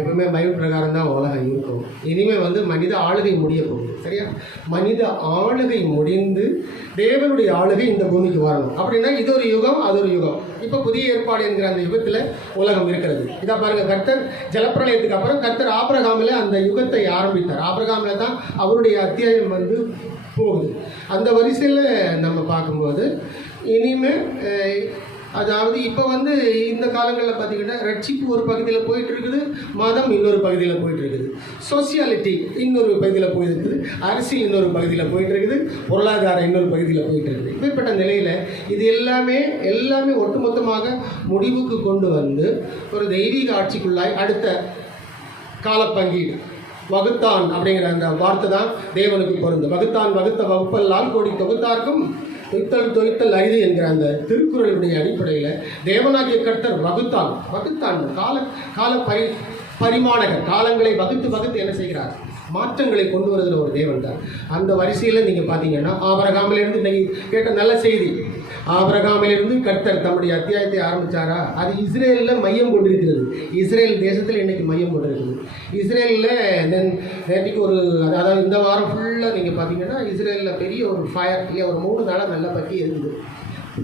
எப்பவுமே பைபிள் பிரகாரம் தான் உலகம் இருக்கும். இனிமேல் வந்து மனித ஆளுகை முடிய போகுது. சரியா? மனித ஆளுகை முடிந்து தேவனுடைய ஆளுகை இந்த பூமிக்கு வரணும். அப்படின்னா இது ஒரு யுகம், அது ஒரு யுகம். இப்போ புதிய ஏற்பாடு என்கிற அந்த யுகத்தில் உலகம் இருக்கிறது. இதை பாருங்க, கர்த்தர் ஜலப்பிரளயத்துக்கு அப்புறம் கர்த்தர் ஆபிரகாமில் அந்த யுகத்தை ஆரம்பித்தார். ஆபிரகாமில் தான் அவருடைய அத்தியாயம் வந்து போகுது. அந்த வரிசையில் நம்ம பார்க்கும்போது இனிமேல் அதாவது இப்போ வந்து இந்த காலங்களில் பார்த்திங்கன்னா ரட்சிப்பு ஒரு பகுதியில் போயிட்டு இருக்குது, மதம் இன்னொரு பகுதியில் போயிட்டு இருக்குது, சோசியாலிட்டி இன்னொரு பகுதியில் போயிட்டு இருக்குது, அரசியல் இன்னொரு பகுதியில் போயிட்டு இருக்குது, பொருளாதாரம் இன்னொரு பகுதியில் போயிட்டு இருக்குது. இப்படிப்பட்ட நிலையில் இது எல்லாமே ஒட்டுமொத்தமாக முடிவுக்கு கொண்டு வந்து ஒரு தெய்வீக ஆட்சிக்குள்ளாய் அடுத்த காலப்பங்கீடு வகுத்தான் அப்படிங்கிற அந்த வார்த்தை தான் தேவனுக்கு பொருந்தும். வகுத்தான் வகுத்த வகுப்பெல்லாம் கோடி தொகுத்தார்க்கும் தொய்த்தல் அரிது என்கிற அந்த திருக்குறளுடைய அடிப்படையில் தேவனாகிய கர்த்தர் வகுத்தான் கால பரிமாணகர், காலங்களை வகுத்து என்ன செய்கிறார், மாற்றங்களை கொண்டு வருகிற ஒரு தேவன் தான். அந்த வரிசையில் நீங்கள் பார்த்தீங்கன்னா ஆபிரகாமிலிருந்து இன்னைக்கு கேட்ட நல்ல செய்தி, ஆபிரகாமிலிருந்து கர்த்தர் தம்முடைய அத்தியாயத்தை ஆரம்பித்தாரா, அது இஸ்ரேலில் மையம் கொண்டிருக்கிறது. இஸ்ரேல் தேசத்தில் இன்றைக்கி மையம் கொண்டிருக்குது. இஸ்ரேலில் நேற்றுக்கு அதாவது இந்த வாரம் ஃபுல்லாக நீங்கள் பார்த்தீங்கன்னா இஸ்ரேலில் பெரிய ஒரு ஃபயர், இல்லை ஒரு 3 நாளாக நல்லா பற்றி இருக்குது.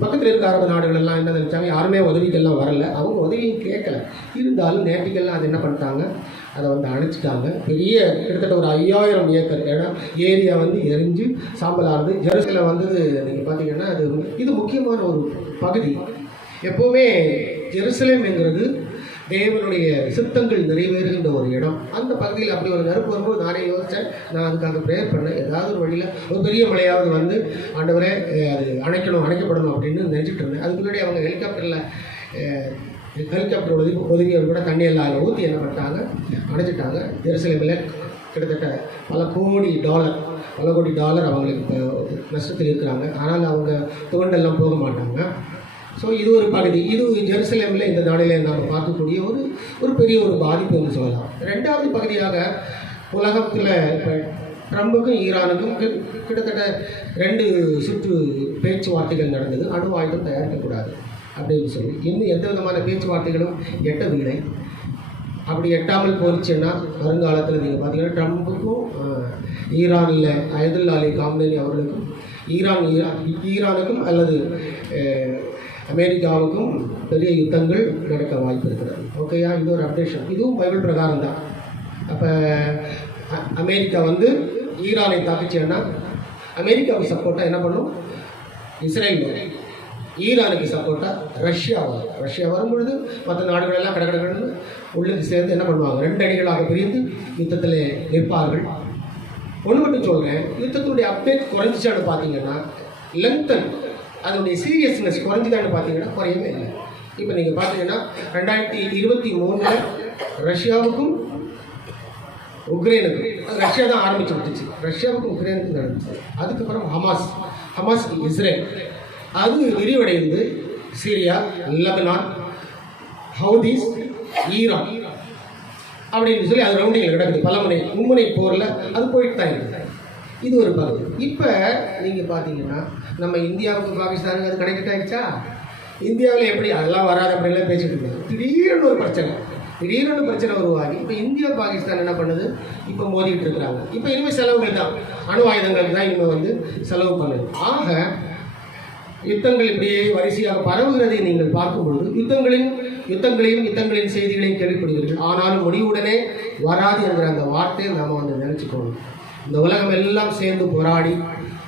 பக்கத்தில் இருக்க அரபு நாடுகளெல்லாம் என்ன நினச்சாங்க, யாருமே உதவிக்கெல்லாம் வரல, அவங்க உதவியும் கேட்கல. இருந்தாலும் நேற்றுக்கெல்லாம் அது என்ன பண்ணிட்டாங்க, அதை வந்து அணைச்சிட்டாங்க. பெரிய கிட்டத்தட்ட ஒரு 5000 ஏக்கர் இடம் ஏரியா வந்து எரிஞ்சு சாம்பலானது. ஜெருசலேம் வந்தது நீங்கள் பார்த்தீங்கன்னா இது முக்கியமான ஒரு பகுதி. எப்போவுமே ஜெருசலேம் என்கிறது தேவனுடைய சித்தங்கள் நிறைவேறுகின்ற ஒரு இடம். அந்த பகுதியில் அப்படி ஒரு நெருப்பு வரும்போது நானே யோசித்தேன், நான் அதுக்காக ப்ரேயர் பண்ணேன். ஏதாவது ஒரு வழியில் ஒரு பெரிய மழையாவது வந்து ஆண்டவரே அது அணைக்கப்படணும் அப்படின்னு நினச்சிட்டு இருந்தேன். அதுக்கு முன்னாடி அவங்க ஹெலிகாப்டர் உதவியோடு கூட தண்ணியெல்லாம் ஊற்றி என்ன பண்ணிட்டாங்க, அணைச்சிட்டாங்க. ஜெருசலேமில் கிட்டத்தட்ட பல கோடி டாலர் அவங்களுக்கு இப்போ நஷ்டத்தில் இருக்கிறாங்க. ஆனால் அவங்க துவண்டெல்லாம் போக மாட்டாங்க. ஸோ இது ஒரு பகுதி. இது ஜெருசலேமில் இந்த நாளில் நாம் பார்க்கக்கூடிய ஒரு பெரிய ஒரு பாதிப்பு என்று சொல்லலாம். 2வது பகுதியாக உலகத்தில் இப்போ ட்ரம்புக்கும் ஈரானுக்கும் கிட்டத்தட்ட 2 சுற்று பேச்சுவார்த்தைகள் நடந்தது. அணு ஆயுதம் தயாரிக்கக்கூடாது அப்படின்னு சொல்லி இன்னும் எந்த விதமான பேச்சுவார்த்தைகளும் எட்டவில்லை. அப்படி எட்டாமல் போச்சுன்னா வருங்காலத்தில் நீங்கள் பார்த்தீங்கன்னா ட்ரம்புக்கும் ஈரானில் அயதுல்லா அலி காம்னேனி அவர்களுக்கும் ஈரானுக்கும் அல்லது அமெரிக்காவுக்கும் பெரிய யுத்தங்கள் நடக்க வாய்ப்பு இருக்கிறது. ஓகேயா? இது ஒரு அப்டேஷன். இதுவும் பைபிள் பிரகாரம் தான். அப்போ அமெரிக்கா வந்து ஈரானை தாக்குச்சுன்னா அமெரிக்காவுக்கு சப்போர்ட்டாக என்ன பண்ணும், இஸ்ரேல் வரும். ஈரானுக்கு சப்போர்ட்டாக ரஷ்யா வரும்பொழுது மற்ற நாடுகளெல்லாம் கடற்கடன்னு உள்ளுக்கு சேர்ந்து என்ன பண்ணுவாங்க, 2 அணிகளாக பிரிந்து யுத்தத்தில் நிற்பார்கள். ஒன்று மட்டும் சொல்கிறேன், யுத்தத்தினுடைய அப்டேட் குறைஞ்சிச்சான்னு பார்த்தீங்கன்னா லென்த்தன் அதனுடைய சீரியஸ்னஸ் குறைஞ்சிதான்னு பார்த்தீங்கன்னா குறையவே இல்லை. இப்போ நீங்கள் பார்த்தீங்கன்னா 2023 ரஷ்யாவுக்கும் உக்ரைனுக்கும், ரஷ்யா தான் ஆரம்பிச்சு விட்டுச்சு, ரஷ்யாவுக்கும் உக்ரைனுக்கும் நடந்துச்சு. அதுக்கப்புறம் ஹமாஸ் இஸ்ரேல், அது விரிவடைந்து சிரியா, லெபனான், ஹவுதீஸ், ஈரான் அப்படின்னு சொல்லி அது ரவுண்டிங்கில் கிடக்குது. மும்முனை போரில் அது போயிட்டு தான் இருக்குது. இது ஒரு பகுதி. இப்போ நீங்கள் பார்த்தீங்கன்னா நம்ம இந்தியாவுக்கு பாகிஸ்தானுக்கு அது கனெக்ட் ஆகிடுச்சா? இந்தியாவில் எப்படி அதெல்லாம் வராது அப்படின்லாம் பேசிட்டு இருக்காங்க. திடீர்னு ஒரு பிரச்சனை உருவாகி இப்போ இந்தியா பாகிஸ்தான் என்ன பண்ணுது, இப்போ மோதிக்கிட்டு இருக்கிறாங்க. இப்போ இனிமேல் செலவுகள் தான், அணு ஆயுதங்கள் தான் இனிமேல் வந்து செலவு பண்ணுது. ஆக யுத்தங்கள் இப்படியே வரிசையாக பரவுகிறதை நீங்கள் பார்க்கும்பொழுது யுத்தங்களின் செய்திகளையும் கேள்விப்படுகிறீர்கள். ஆனாலும் முடிவுடனே வராது என்கிற அந்த வார்த்தையை நாம் வந்து நினச்சிக்கணும். இந்த உலகம் எல்லாம் சேர்ந்து போராடி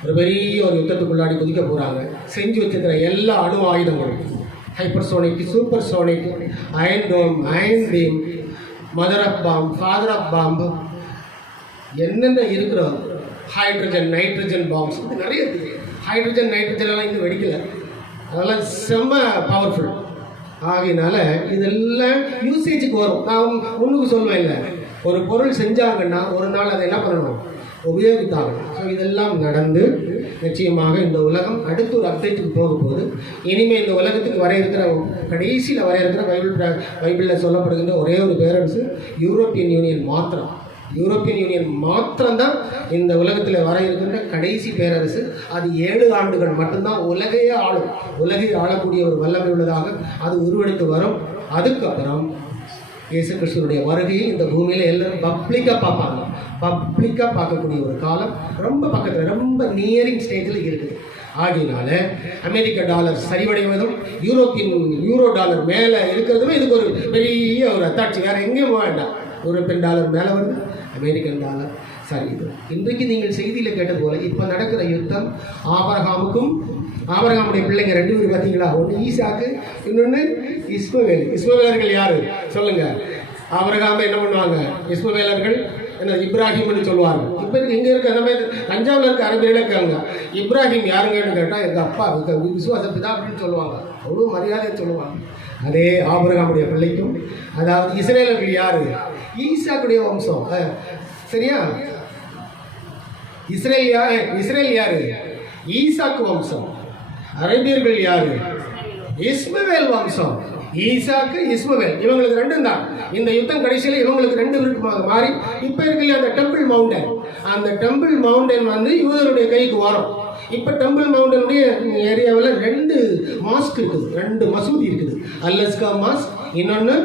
ஒரு பெரிய ஒரு யுத்தத்துக்குள்ளாடி குதிக்க போகிறாங்க. செஞ்சு வச்சுக்கிற எல்லா அணு ஆயுதங்களும், hypersonic, supersonic, Iron Dome, Iron Beam, mother of bomb, father of bomb, என்னென்ன இருக்கிறோம், ஹைட்ரஜன் நைட்ரஜன் பாம்ஸ், இது நிறைய இருக்குது. ஹைட்ரஜன் நைட்ரஜன்லாம் இன்னும் வெடிக்கலை, அதெல்லாம் செம்ம பவர்ஃபுல். ஆகையினால இதெல்லாம் யூசேஜுக்கு வரும். நான் முன்னுக்கு சொல்லுவேன், இல்லை ஒரு பொருள் செஞ்சாங்கன்னா ஒரு நாள் அதை என்ன பண்ணணும், உபயோகித்தாங்க. ஸோ இதெல்லாம் நடந்து நிச்சயமாக இந்த உலகம் அடுத்து ஒரு அப்டேட்டுக்கு போகும்போது இனிமேல் இந்த உலகத்துக்கு கடைசியில் வர இருக்கிற பைபிளில் சொல்லப்படுகின்ற ஒரே ஒரு பேரரசு யூரோப்பியன் யூனியன் மாத்திரம்தான் இந்த உலகத்தில் வர இருக்கின்ற கடைசி பேரரசு. அது 7 ஆண்டுகள் மட்டும்தான் உலகை ஆளக்கூடிய ஒரு வல்லமை உள்ளதாக அது உருவெடுத்து வரும். அதுக்கப்புறம் இயேசு கிறிஸ்துவனுடைய வருகையை இந்த பூமியில் எல்லாரும் பப்ளிக்காக பார்ப்பாங்க. பப்ளிக்காக பார்க்கக்கூடிய ஒரு காலம் ரொம்ப பக்கத்தில், ரொம்ப நியரிங் ஸ்டேஜில் இருக்குது. ஆகினால அமெரிக்க டாலர் சரிவடைவதும் யூரோ டாலர் மேலே இருக்கிறதுமே இதுக்கு ஒரு பெரிய ஒரு அத்தாட்சி. வேறு எங்கேயும் வேண்டாம். யூரோப்பியன் டாலர் மேலே வருது, அமெரிக்கன் டாலர் சரியுது. இன்றைக்கு நீங்கள் செய்தியில் கேட்டது போல இப்போ நடக்கிற யுத்தம் ஆபிரகாமுடைய பிள்ளைங்க 2 பேர் பார்த்தீங்களா? ஒன்று ஈசாக்கு, இன்னொன்று இஸ்மவேல். இஸ்மவேலர்கள் யாரு சொல்லுங்க? ஆபிரகாமை என்ன பண்ணுவாங்க? இஸ்மவேலர்கள் என்ன இப்ராஹிம்னு சொல்லுவாங்க. இப்போ இங்கே இருக்க அந்த மாதிரி தஞ்சாவூரில் இருக்க அரபியில் இருக்காங்க. இப்ராஹிம் யாருங்கன்னு கேட்டால் எங்கள் அப்பா விசுவாசத்து தான் அப்படின்னு சொல்லுவாங்க. அவ்வளோ மரியாதையை சொல்லுவாங்க. அதே ஆபிரகாமுடைய பிள்ளைக்கும், அதாவது இஸ்ரேலர்கள் யாரு? ஈசாக்குடைய வம்சம். சரியா? இஸ்ரேல் யாரு? ஈசாக்கு வம்சம். அரபியர்கள் யாரு? இஸ்மவேல் வம்சம். ஈசாக்கு, இஸ்மவேல், இவங்களுக்கு 2 தான். இந்த யுத்தம் கடைசியில் இவங்களுக்கு 2 விருப்பமாக மாறி இப்போ இருக்கிற அந்த டெம்பிள் மவுண்டன், அந்த டெம்பிள் மவுண்டன் வந்து யூதருடைய கைக்கு வரும். இப்போ டெம்பிள் மவுண்டனுடைய ஏரியாவில் 2 மாஸ்க் இருக்குது, 2 மசூதி இருக்குது. அல்லஸ்கா மாஸ்க், இன்னொன்று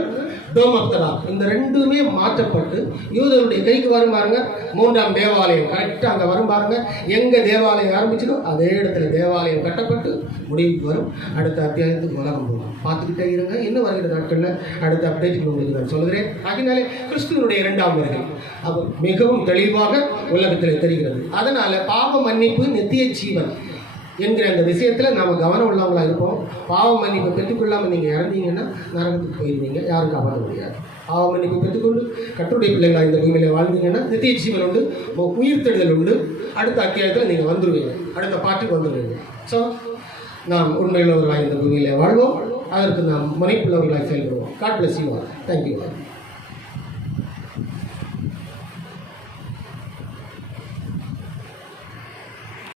டோம் ஆஃப் தி ராக். இந்த 2மே மாற்றப்பட்டு யூதருடைய கைக்கு வரும் பாருங்க. 3ஆம் தேவாலயம் கரெக்டாக அங்கே வரும் பாருங்க. எங்கே தேவாலயம் ஆரம்பிச்சதோ அதே இடத்துல தேவாலயம் கட்டப்பட்டு முடிவுக்கு வரும். அடுத்த அத்தியாயத்துக்கு உலகம் போகும். பார்த்துக்கிட்டே இருங்க. இன்னும் வருகிற நாட்களில் அடுத்த அப்டேட்டுக்கு உங்களுக்கு நான் சொல்கிறேன். ஆகினாலே கிறிஸ்துவனுடைய 2ஆம் வருகை அவர் மிகவும் தெளிவாக உலகத்தில் தெரிகிறது. அதனால் பாவ மன்னிப்பு, நித்திய ஜீவன் என்கிற அந்த விஷயத்தில் நாம் கவனம் உள்ளவங்களாக இருப்போம். பாவ மன்னிப்பை பெற்றுக்கொள்ளாமல் நீங்கள் இறந்தீங்கன்னா நரகத்துக்கு போயிருந்தீங்க, யாரும் காப்பாற்ற முடியாது. பாவ மன்னிப்பு பெற்றுக்கொண்டு கர்த்தருடைய பிள்ளைகளாக இந்த பூமியில் வாழ்ந்தீங்கன்னா நித்திய ஜீவன் உண்டு, உயிர்த்தெழுதல் உண்டு. அடுத்த அத்தியாயத்தில் நீங்கள் வந்துடுவீங்க, அடுத்த பாட்டுக்கு வந்துடுவீங்க. ஸோ நாம் உண்மையுள்ளவர்களாக இந்த பூமியில் வாழ்வோம். அதற்கு நாம் முனைப்புள்ளவர்களாக செயல்படுவோம். God bless you all. Thank you.